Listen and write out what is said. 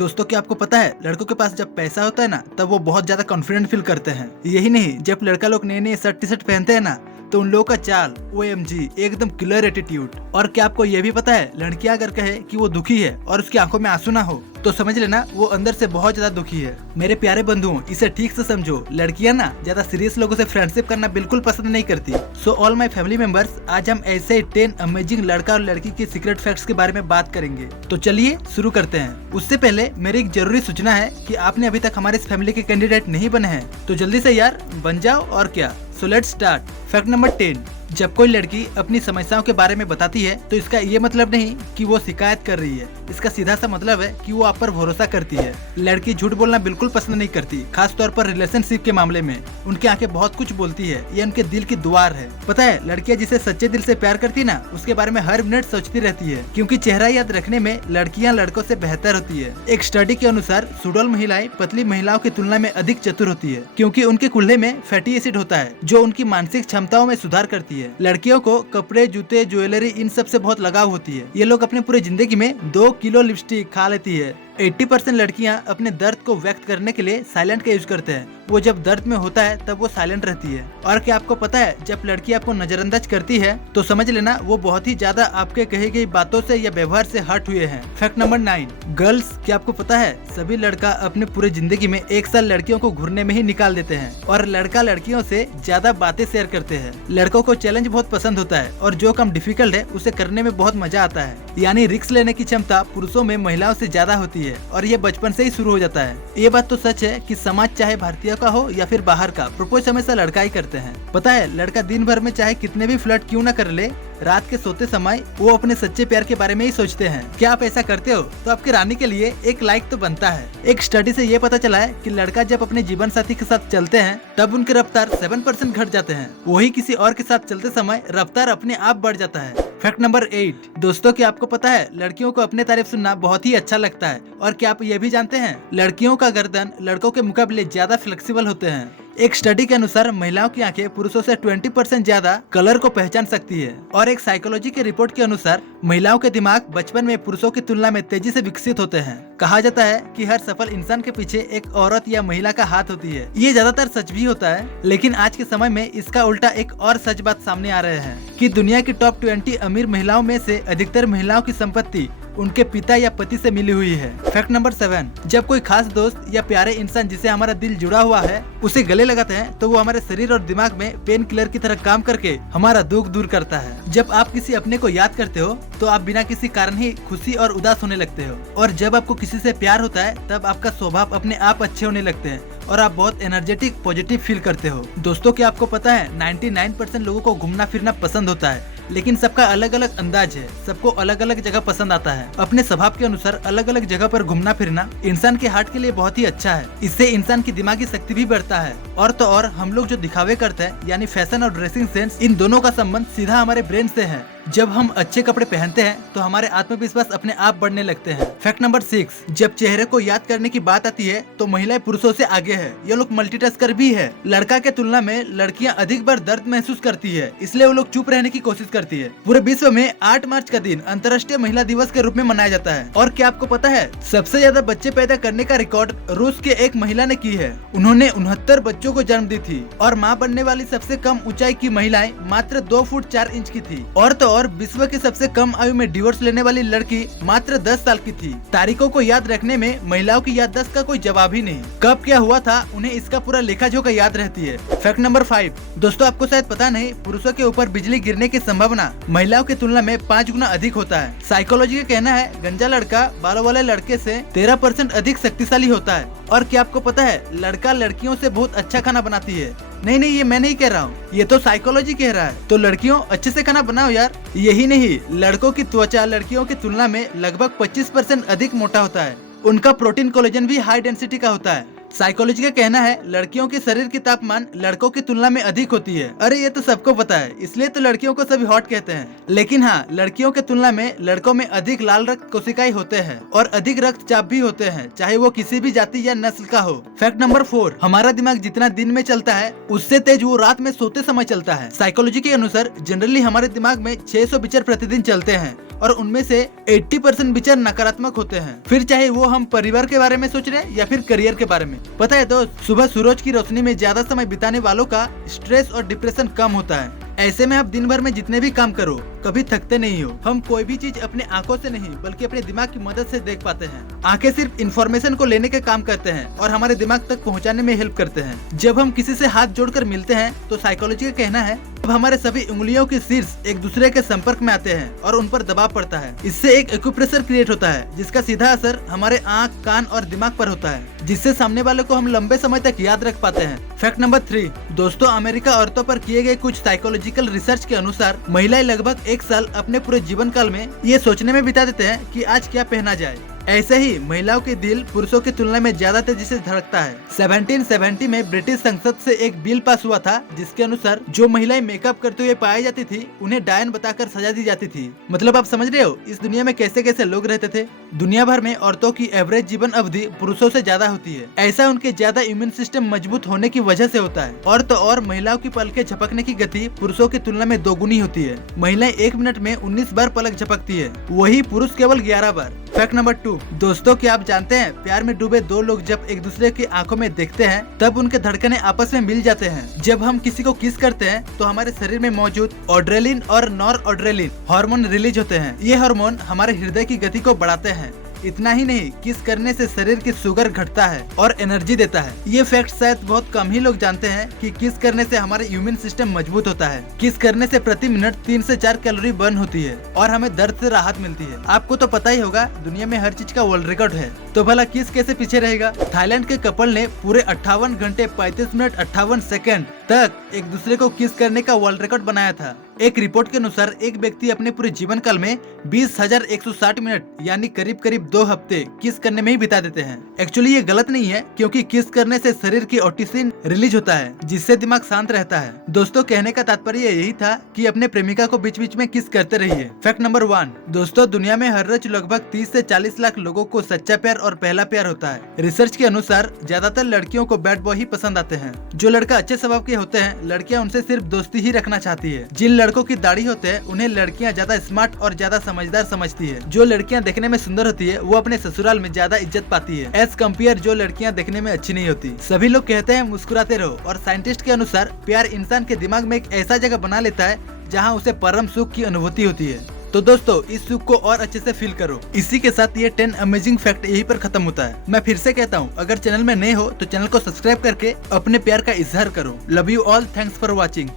दोस्तों क्या आपको पता है लड़कों के पास जब पैसा होता है ना तब वो बहुत ज्यादा कॉन्फिडेंट फील करते हैं। यही नहीं, जब लड़का लोग नए नए शर्ट टी शर्ट पहनते हैं ना तो उन लोगों का चाल OMG एकदम किलर एटीट्यूड। और क्या आपको ये भी पता है लड़कियां अगर कहे कि वो दुखी है और उसकी आंखों में आंसू ना हो तो समझ लेना वो अंदर से बहुत ज्यादा दुखी है। मेरे प्यारे बंधुओं इसे ठीक से समझो, लड़कियां ना ज्यादा सीरियस लोगों से फ्रेंडशिप करना बिल्कुल पसंद नहीं करती। So all my family members, आज हम ऐसे 10 अमेजिंग लड़का और लड़की के सीक्रेट फैक्ट्स के बारे में बात करेंगे। तो चलिए शुरू करते हैं। उससे पहले मेरी एक जरूरी सूचना है कि आपने अभी तक हमारे इस फैमिली के कैंडिडेट नहीं बने हैं तो जल्दी से यार बन जाओ और क्या। So let's start. Fact number 10, जब कोई लड़की अपनी समस्याओं के बारे में बताती है तो इसका ये मतलब नहीं कि वो शिकायत कर रही है, इसका सीधा सा मतलब है कि वो आप पर भरोसा करती है। लड़की झूठ बोलना बिल्कुल पसंद नहीं करती, खास तौर पर रिलेशनशिप के मामले में। उनकी आंखें बहुत कुछ बोलती है, ये उनके दिल की दुआर है। पता है लड़कियां जिसे सच्चे दिल से प्यार करती है ना उसके बारे में हर मिनट सोचती रहती है, क्योंकि चेहरा याद रखने में लड़कियां लड़कों से बेहतर होती है। एक स्टडी के अनुसार सुडौल महिलाएं पतली महिलाओं की तुलना में अधिक चतुर होती है, क्योंकि उनके कुल्हे में फैटी एसिड होता है जो उनकी मानसिक क्षमताओं में सुधार करती है। लड़कियों को कपड़े, जूते, ज्वेलरी इन सब से बहुत लगाव होती है। ये लोग अपने पूरे जिंदगी में 2 किलो लिपस्टिक खा लेती है। 80% लड़कियां अपने दर्द को व्यक्त करने के लिए साइलेंट का यूज करते हैं। वो जब दर्द में होता है तब वो साइलेंट रहती है। और क्या आपको पता है जब लड़की आपको नजरअंदाज करती है तो समझ लेना वो बहुत ही ज्यादा आपके कही गई बातों से या व्यवहार से हर्ट हुए हैं। फैक्ट नंबर 9, गर्ल्स, क्या आपको पता है सभी लड़का अपने पूरे जिंदगी में 1 साल लड़कियों को घूरने में ही निकाल देते हैं और लड़का लड़कियों से ज्यादा बातें शेयर करते हैं। लड़कों को चैलेंज बहुत पसंद होता है और जो काम डिफिकल्ट है उसे करने में बहुत मजा आता है। यानी रिस्क लेने की क्षमता पुरुषों में महिलाओं से ज्यादा होती है और ये बचपन से ही शुरू हो जाता है। ये बात तो सच है कि समाज चाहे भारतीय का हो या फिर बाहर का, प्रपोज हमेशा लड़का ही करते हैं। पता है लड़का दिन भर में चाहे कितने भी फ्लर्ट क्यों न कर ले, रात के सोते समय वो अपने सच्चे प्यार के बारे में ही सोचते हैं। क्या आप ऐसा करते हो तो आपकी रानी के लिए एक लाइक तो बनता है। एक स्टडी से ये पता चला है कि लड़का जब अपने जीवन साथी के साथ चलते हैं तब उनकी रफ्तार 7% घट जाते हैं, वही किसी और के साथ चलते समय रफ्तार अपने आप बढ़ जाता है। फैक्ट नंबर 8, दोस्तों क्या आपको पता है लड़कियों को अपने तारीफ सुनना बहुत ही अच्छा लगता है। और क्या आप ये भी जानते हैं लड़कियों का गर्दन लड़कों के मुकाबले ज्यादा फ्लेक्सिबल होते हैं। एक स्टडी के अनुसार महिलाओं की आंखें पुरुषों से 20% ज्यादा कलर को पहचान सकती है। और एक साइकोलॉजी के रिपोर्ट के अनुसार महिलाओं के दिमाग बचपन में पुरुषों की तुलना में तेजी से विकसित होते हैं। कहा जाता है कि हर सफल इंसान के पीछे एक औरत या महिला का हाथ होती है। ये ज्यादातर सच भी होता है, लेकिन आज के समय में इसका उल्टा एक और सच बात सामने आ रहे हैं कि दुनिया की टॉप 20 अमीर महिलाओं में से अधिकतर महिलाओं की संपत्ति उनके पिता या पति से मिली हुई है। फैक्ट नंबर 7, जब कोई खास दोस्त या प्यारे इंसान जिसे हमारा दिल जुड़ा हुआ है उसे गले लगाते हैं तो वो हमारे शरीर और दिमाग में पेन किलर की तरह काम करके हमारा दुख दूर करता है। जब आप किसी अपने को याद करते हो तो आप बिना किसी कारण ही खुशी और उदास होने लगते हो, और जब आपको किसी से प्यार होता है तब आपका स्वभाव अपने आप अच्छे होने लगते हैं और आप बहुत एनर्जेटिक पॉजिटिव फील करते हो। दोस्तों क्या आपको पता है 99% लोगों को घूमना फिरना पसंद होता है, लेकिन सबका अलग अलग अंदाज है। सबको अलग अलग जगह पसंद आता है। अपने स्वभाव के अनुसार अलग अलग जगह पर घूमना फिरना इंसान के हार्ट के लिए बहुत ही अच्छा है। इससे इंसान की दिमागी शक्ति भी बढ़ता है। और तो और हम लोग जो दिखावे करते हैं यानी फैशन और ड्रेसिंग सेंस, इन दोनों का संबंध सीधा हमारे ब्रेन से है। जब हम अच्छे कपड़े पहनते हैं तो हमारे आत्मविश्वास अपने आप बढ़ने लगते हैं। फैक्ट नंबर 6, जब चेहरे को याद करने की बात आती है तो महिलाएं पुरुषों से आगे है। ये लोग मल्टीटास्कर भी है। लड़का के तुलना में लड़कियां अधिक बार दर्द महसूस करती है, इसलिए वो लोग चुप रहने की कोशिश करती है। पूरे विश्व में 8 मार्च का दिन अंतर्राष्ट्रीय महिला दिवस के रूप में मनाया जाता है। और क्या आपको पता है सबसे ज्यादा बच्चे पैदा करने का रिकॉर्ड रूस के एक महिला ने की है। उन्होंने 69 बच्चों को जन्म दी थी और माँ बनने वाली सबसे कम ऊंचाई की महिलाएं मात्र 2 फुट 4 इंच की थी। और विश्व की सबसे कम आयु में डिवोर्स लेने वाली लड़की मात्र 10 साल की थी। तारीखों को याद रखने में महिलाओं की याददाश्त का कोई जवाब ही नहीं। कब क्या हुआ था उन्हें इसका पूरा लेखा जोखा याद रहती है। फैक्ट नंबर 5, दोस्तों आपको शायद पता नहीं पुरुषों के ऊपर बिजली गिरने की संभावना महिलाओं की तुलना में 5 गुना अधिक होता है। साइकोलॉजी का कहना है गंजा लड़का बालों वाले लड़के से 13% अधिक शक्तिशाली होता है। और क्या आपको पता है लड़का लड़कियों से बहुत अच्छा खाना बनाती है। नहीं, ये मैं नहीं कह रहा हूँ, ये तो साइकोलॉजी कह रहा है। तो लड़कियों अच्छे से खाना बनाओ यार। यही नहीं, लड़कों की त्वचा लड़कियों की तुलना में लगभग 25% अधिक मोटा होता है। उनका प्रोटीन कोलेजन भी हाई डेंसिटी का होता है। साइकोलॉजी का कहना है लड़कियों के शरीर की तापमान लड़कों की तुलना में अधिक होती है। अरे ये तो सबको पता है, इसलिए तो लड़कियों को सभी हॉट कहते हैं। लेकिन हाँ, लड़कियों के तुलना में लड़कों में अधिक लाल रक्त कोशिकाएं होते हैं और अधिक रक्तचाप भी होते हैं, चाहे वो किसी भी जाति या नस्ल का हो। फैक्ट नंबर 4, हमारा दिमाग जितना दिन में चलता है उससे तेज वो रात में सोते समय चलता है। साइकोलॉजी के अनुसार जनरली हमारे दिमाग में 600 विचार प्रतिदिन चलते हैं और उनमें से 80% विचार नकारात्मक होते हैं। फिर चाहे वो हम परिवार के बारे में सोच रहे हैं या फिर करियर के बारे में। पता है दोस्त, सुबह सूरज की रोशनी में ज्यादा समय बिताने वालों का स्ट्रेस और डिप्रेशन कम होता है। ऐसे में आप दिन भर में जितने भी काम करो कभी थकते नहीं हो। हम कोई भी चीज अपने आंखों से नहीं बल्कि अपने दिमाग की मदद से देख पाते हैं। आंखें सिर्फ इन्फॉर्मेशन को लेने के काम करते हैं और हमारे दिमाग तक पहुंचाने में हेल्प करते हैं। जब हम किसी से हाथ जोड़कर मिलते हैं तो साइकोलॉजी का कहना है अब हमारे सभी उंगलियों के शीर्ष एक दूसरे के संपर्क में आते हैं और उन पर दबाव पड़ता है। इससे एक एक्यूप्रेशर क्रिएट होता है जिसका सीधा असर हमारे आंख, कान और दिमाग पर होता है, जिससे सामने वाले को हम लंबे समय तक याद रख पाते हैं। फैक्ट नंबर 3 दोस्तों, अमेरिका औरतों पर किए गए कुछ साइकोलॉजिकल रिसर्च के अनुसार महिलाएं लगभग 1 साल अपने पूरे जीवन काल में ये सोचने में बिता देते हैं कि आज क्या पहना जाए। ऐसे ही महिलाओं के दिल पुरुषों की तुलना में ज्यादा तेजी से धड़कता है। 1770 में ब्रिटिश संसद से एक बिल पास हुआ था जिसके अनुसार जो महिलाएं मेकअप करते हुए पाई जाती थी उन्हें डायन बताकर सजा दी जाती थी। मतलब आप समझ रहे हो इस दुनिया में कैसे कैसे लोग रहते थे। दुनिया भर में औरतों की एवरेज जीवन अवधि पुरुषों से ज्यादा होती है। ऐसा उनके ज्यादा इम्यून सिस्टम मजबूत होने की वजह से होता है। और तो और महिलाओं की पलकें झपकने की गति पुरुषों की तुलना में 2 गुनी होती है। महिलाएं 1 मिनट में 19 बार पलक झपकती है, वही पुरुष केवल 11 बार। फैक्ट नंबर 2 दोस्तों, क्या आप जानते हैं प्यार में डूबे 2 लोग जब एक दूसरे की आंखों में देखते हैं तब उनके धड़कनें आपस में मिल जाते हैं। जब हम किसी को किस करते हैं तो हमारे शरीर में मौजूद एड्रेनलिन और नॉरएड्रेनलिन हार्मोन रिलीज होते हैं। ये हार्मोन हमारे हृदय की गति को बढ़ाते हैं। इतना ही नहीं, किस करने से शरीर की शुगर घटता है और एनर्जी देता है। ये फैक्ट शायद बहुत कम ही लोग जानते हैं कि किस करने से हमारे इम्यून सिस्टम मजबूत होता है। किस करने से प्रति मिनट 3 से 4 कैलोरी बर्न होती है और हमें दर्द से राहत मिलती है। आपको तो पता ही होगा दुनिया में हर चीज का वर्ल्ड रिकॉर्ड है, तो भला किस कैसे पीछे रहेगा। थाईलैंड के कपल ने पूरे 58 घंटे 35 मिनट 58 सेकंड तक एक दूसरे को किस करने का वर्ल्ड रिकॉर्ड बनाया था। एक रिपोर्ट के अनुसार एक व्यक्ति अपने पूरे जीवन काल में 20,160 मिनट यानी करीब करीब 2 हफ्ते किस करने में ही बिता देते हैं। एक्चुअली ये गलत नहीं है क्योंकि किस करने से शरीर की ऑक्सीजन रिलीज होता है जिससे दिमाग शांत रहता है। दोस्तों, कहने का तात्पर्य यही था कि अपने प्रेमिका को बीच बीच में किस करते रहिए। फैक्ट नंबर 1 दोस्तों, दुनिया में हर रोज लगभग 30 से 40 लाख लोगों को सच्चा प्यार और पहला प्यार होता है। रिसर्च के अनुसार ज्यादातर लड़कियों को बैड बॉय ही पसंद आते हैं। जो लड़का अच्छे स्वभाव के होते हैं लड़कियां उनसे सिर्फ दोस्ती ही रखना चाहती है। जिन लड़कों की दाढ़ी होते हैं उन्हें लड़कियां ज्यादा स्मार्ट और ज्यादा समझदार समझती है। जो लड़कियां देखने में सुंदर होती है वो अपने ससुराल में ज्यादा इज्जत पाती है एज कम्पेयर जो लड़कियां देखने में अच्छी नहीं होती। सभी लोग कहते हैं मुस्कुराते रहो, और साइंटिस्ट के अनुसार प्यार इंसान के दिमाग में एक ऐसा जगह बना लेता है जहाँ उसे परम सुख की अनुभूति होती है। तो दोस्तों, इस सुख को और अच्छे से फील करो। इसी के साथ ये 10 अमेजिंग फैक्ट यहीं पर खत्म होता है। मैं फिर से कहता हूँ, अगर चैनल में नए हो तो चैनल को सब्सक्राइब करके अपने प्यार का इजहार करो। Love you all, thanks for watching.